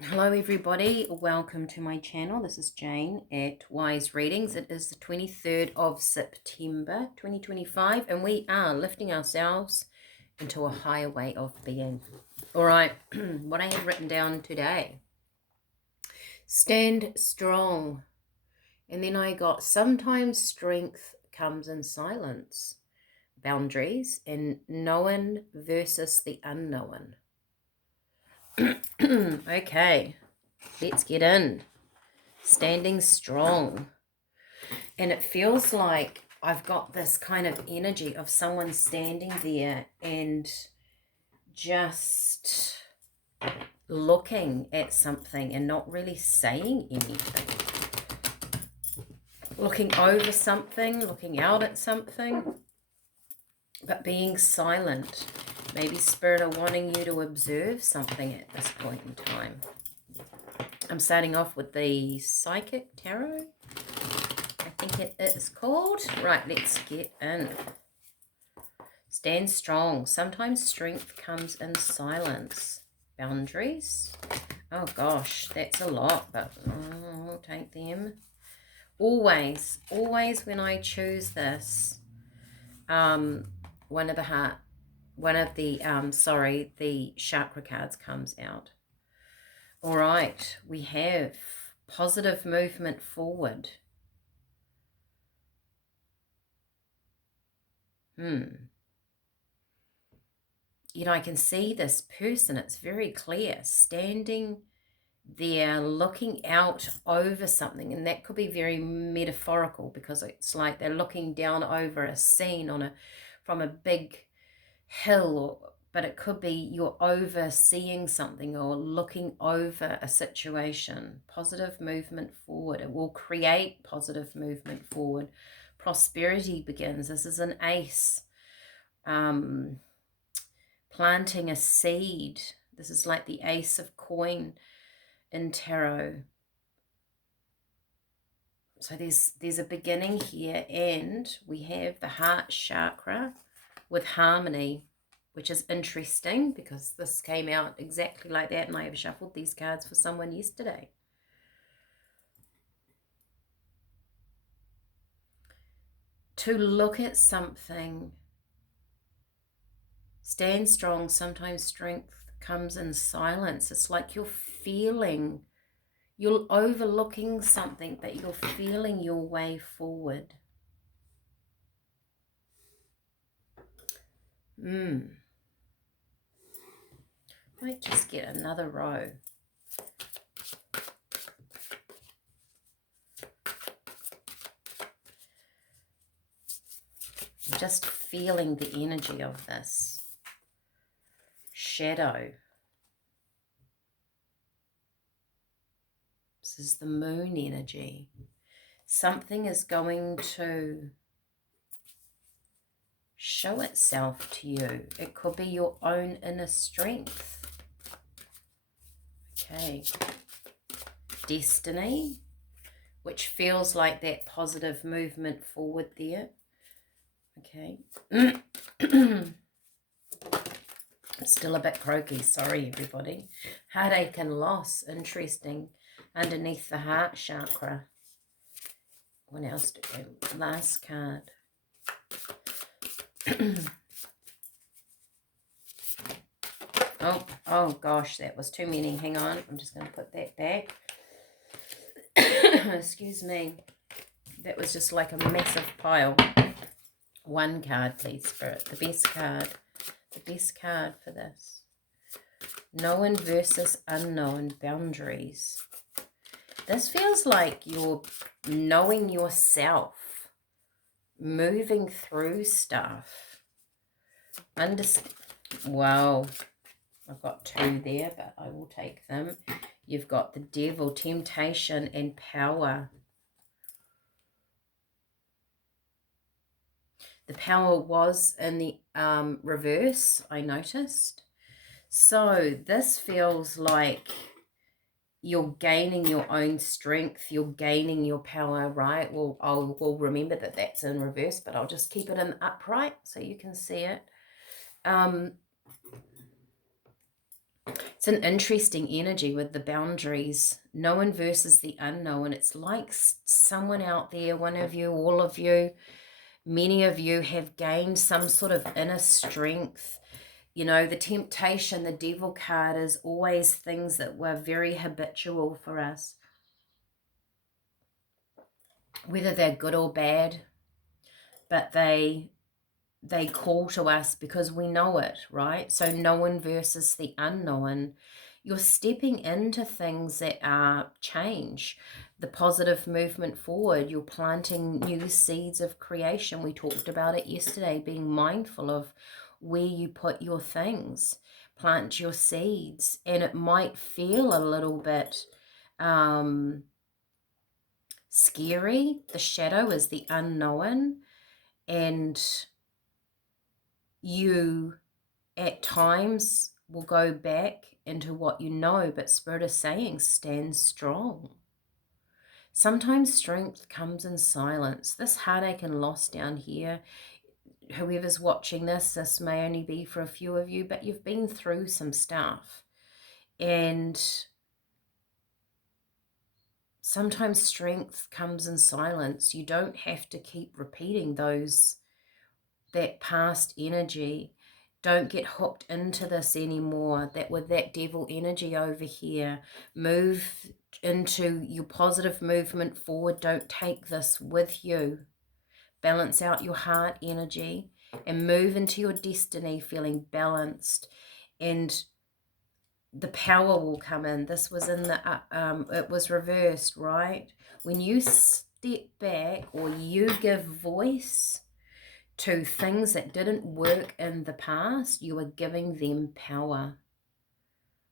Hello everybody, welcome to my channel. This is Jane at Wise Readings. It is the 23rd of September 2025 and we are lifting ourselves into a higher way of being. Alright, what I have written down today. Stand strong. And then I got sometimes strength comes in silence. Boundaries and known versus the unknown. Okay. Let's get in. Standing strong. And it feels like I've got this kind of energy of someone standing there and just looking at something and not really saying anything. Looking over something, looking out at something, but being silent. Maybe Spirit are wanting you to observe something at this point in time. I'm starting off with the Psychic Tarot. I think it is called. Right, let's get in. Stand strong. Sometimes strength comes in silence. Boundaries. Oh gosh, that's a lot, but I'll take them. Always when I choose this, one of the chakra cards comes out. All right, we have positive movement forward. You know, I can see this person, it's very clear, standing there looking out over something, and that could be very metaphorical because it's like they're looking down over a scene from a big hill, but it could be you're overseeing something or looking over a situation. Positive movement forward. It will create positive movement forward. Prosperity begins. This is an ace. Planting a seed. This is like the Ace of Coin in tarot. So there's a beginning here, and we have the heart chakra with harmony, which is interesting because this came out exactly like that, and I have shuffled these cards for someone yesterday. To look at something, stand strong. Sometimes strength comes in silence. It's like you're overlooking something, but you're feeling your way forward. Might just get another row. I'm just feeling the energy of this. Shadow. This is the moon energy. Something is going to show itself to you. It could be your own inner strength. Okay. Destiny, which feels like that positive movement forward there. Okay. It's still a bit croaky. Sorry, everybody. Heartache and loss. Interesting. Underneath the heart chakra. What else do we have? Last card. Oh gosh, that was too many. Hang on. I'm just going to put that back. Excuse me. That was just like a massive pile. One card, please, Spirit. The best card. The best card for this. Known versus unknown. Boundaries. This feels like you're knowing yourself. Moving through stuff. Wow. I've got two there, but I will take them. You've got the Devil, temptation, and power. The power was in the reverse, I noticed. So this feels like you're gaining your own strength. You're gaining your power, right? Well, we'll remember that that's in reverse, but I'll just keep it in upright so you can see it. It's an interesting energy with the boundaries. Known versus the unknown. It's like someone out there, one of you, all of you, many of you have gained some sort of inner strength. You know, the temptation, the devil card is always things that were very habitual for us. Whether they're good or bad, but they call to us because we know it, right? So known versus the unknown. You're stepping into things that are change, the positive movement forward. You're planting new seeds of creation. We talked about it yesterday, being mindful of where you put your things. Plant your seeds, and it might feel a little bit scary. The shadow is the unknown, and you at times will go back into what you know, but Spirit is saying stand strong. Sometimes strength comes in silence. This heartache and loss down here, whoever's watching this may only be for a few of you, but you've been through some stuff. And sometimes strength comes in silence. You don't have to keep repeating that past energy. Don't get hooked into this anymore. That with that devil energy over here, move into your positive movement forward. Don't take this with you. Balance out your heart energy and move into your destiny feeling balanced, and the power will come in. This was in the it was reversed, right? When you step back or you give voice to things that didn't work in the past, you are giving them power.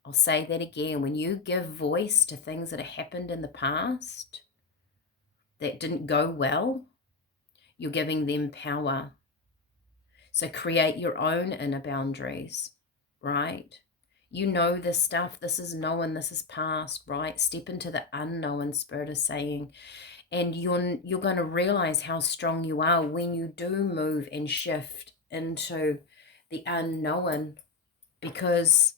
I'll say that again. When you give voice to things that have happened in the past that didn't go well, you're giving them power. So create your own inner boundaries, right? You know this stuff. This is known. This is past, right? Step into the unknown, Spirit is saying. And you're going to realize how strong you are when you do move and shift into the unknown, because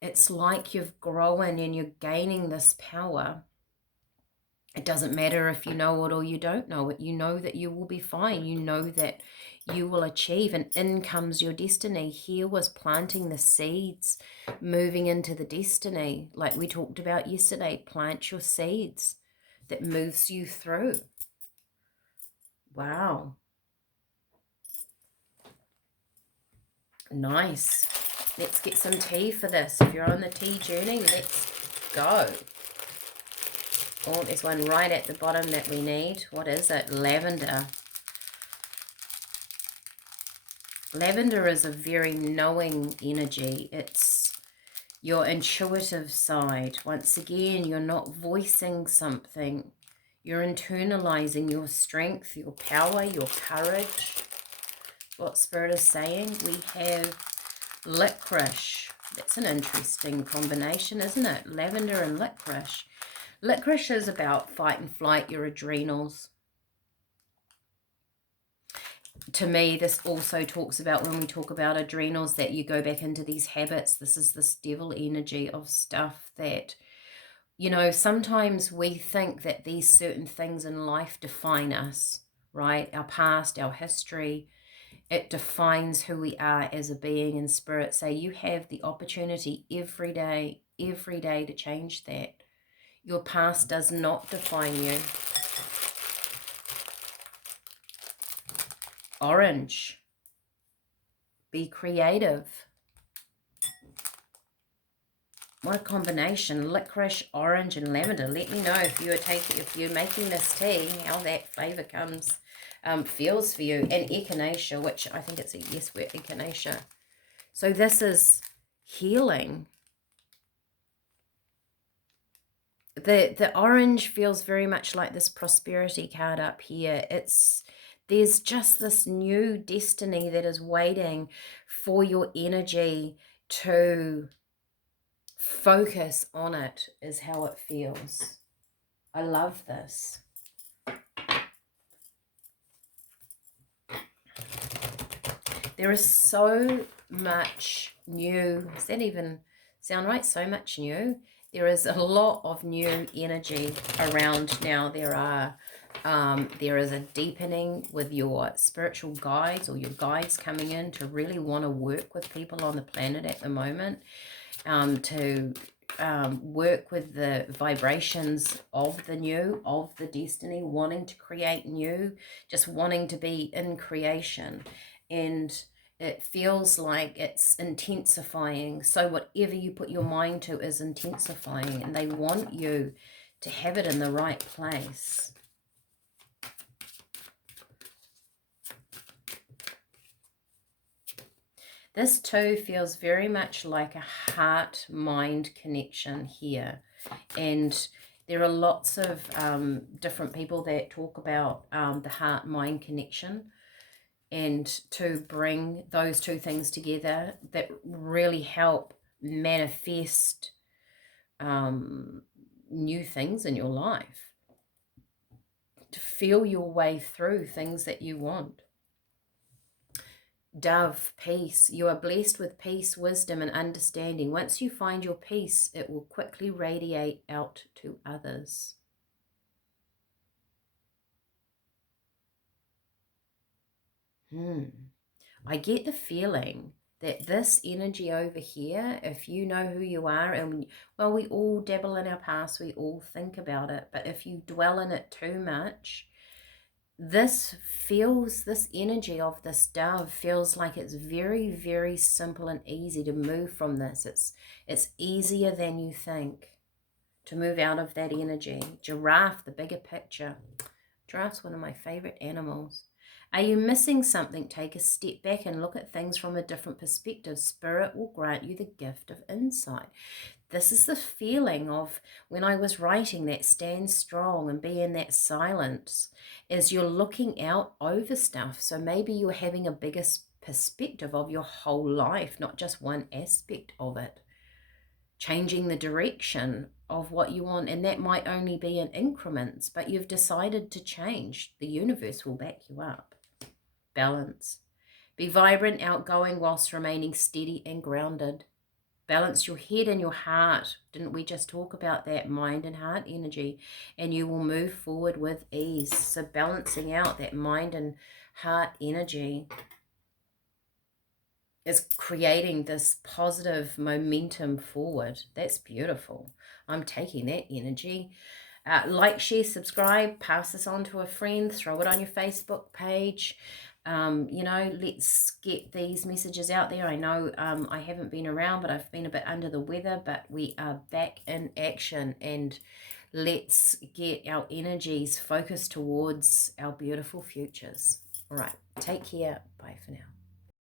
it's like you've grown and you're gaining this power. It doesn't matter if you know it or you don't know it. You know that you will be fine. You know that you will achieve, and in comes your destiny. Here was planting the seeds, moving into the destiny. Like we talked about yesterday, plant your seeds that moves you through. Wow. Nice. Let's get some tea for this. If you're on the tea journey, let's go. Oh, there's one right at the bottom that we need. What is it? Lavender. Lavender is a very knowing energy. It's your intuitive side. Once again, you're not voicing something. You're internalizing your strength, your power, your courage. What Spirit is saying. We have licorice. That's an interesting combination, isn't it? Lavender and licorice. Licorice is about fight and flight, your adrenals. To me, this also talks about, when we talk about adrenals, that you go back into these habits. This is this devil energy of stuff that, you know, sometimes we think that these certain things in life define us, right? Our past, our history, it defines who we are as a being. In Spirit say you have the opportunity every day to change that. Your past does not define you. Orange. Be creative. What a combination. Licorice, orange, and lavender. Let me know if you're making this tea, how that flavor comes, feels for you. And echinacea, which I think it's a yes word, echinacea. So this is healing. The orange feels very much like this prosperity card up here. There's just this new destiny that is waiting for your energy to focus on it, is how it feels. I love this. There is so much new, is that even Sound right? So much new. There is a lot of new energy around now. There is a deepening with your spiritual guides or your guides coming in to really want to work with people on the planet at the moment, to work with the vibrations of the new, of the destiny, wanting to create new, just wanting to be in creation. And it feels like it's intensifying. So whatever you put your mind to is intensifying, and they want you to have it in the right place. This too feels very much like a heart-mind connection here. And there are lots of different people that talk about the heart-mind connection, and to bring those two things together that really help manifest new things in your life, to feel your way through things that you want. Dove, peace. You are blessed with peace, wisdom, and understanding. Once you find your peace, it will quickly radiate out to others. I get the feeling that this energy over here, if you know who you are, and well, we all dabble in our past, we all think about it, but if you dwell in it too much, this energy of this dove feels like it's very, very simple and easy to move from this. It's easier than you think to move out of that energy. Giraffe, the bigger picture. Giraffe's one of my favorite animals. Are you missing something? Take a step back and look at things from a different perspective. Spirit will grant you the gift of insight. This is the feeling of when I was writing that stand strong and be in that silence, is you're looking out over stuff. So maybe you're having a bigger perspective of your whole life, not just one aspect of it. Changing the direction of what you want, and that might only be in increments, but you've decided to change. The universe will back you up. Balance. Be vibrant, outgoing, whilst remaining steady and grounded. Balance your head and your heart. Didn't we just talk about that? Mind and heart energy, and you will move forward with ease. So balancing out that mind and heart energy is creating this positive momentum forward. That's beautiful. I'm taking that energy. Like, share, subscribe, pass this on to a friend, throw it on your Facebook page. Let's get these messages out there. I know I haven't been around, but I've been a bit under the weather, but we are back in action, and let's get our energies focused towards our beautiful futures. All right, take care. Bye for now.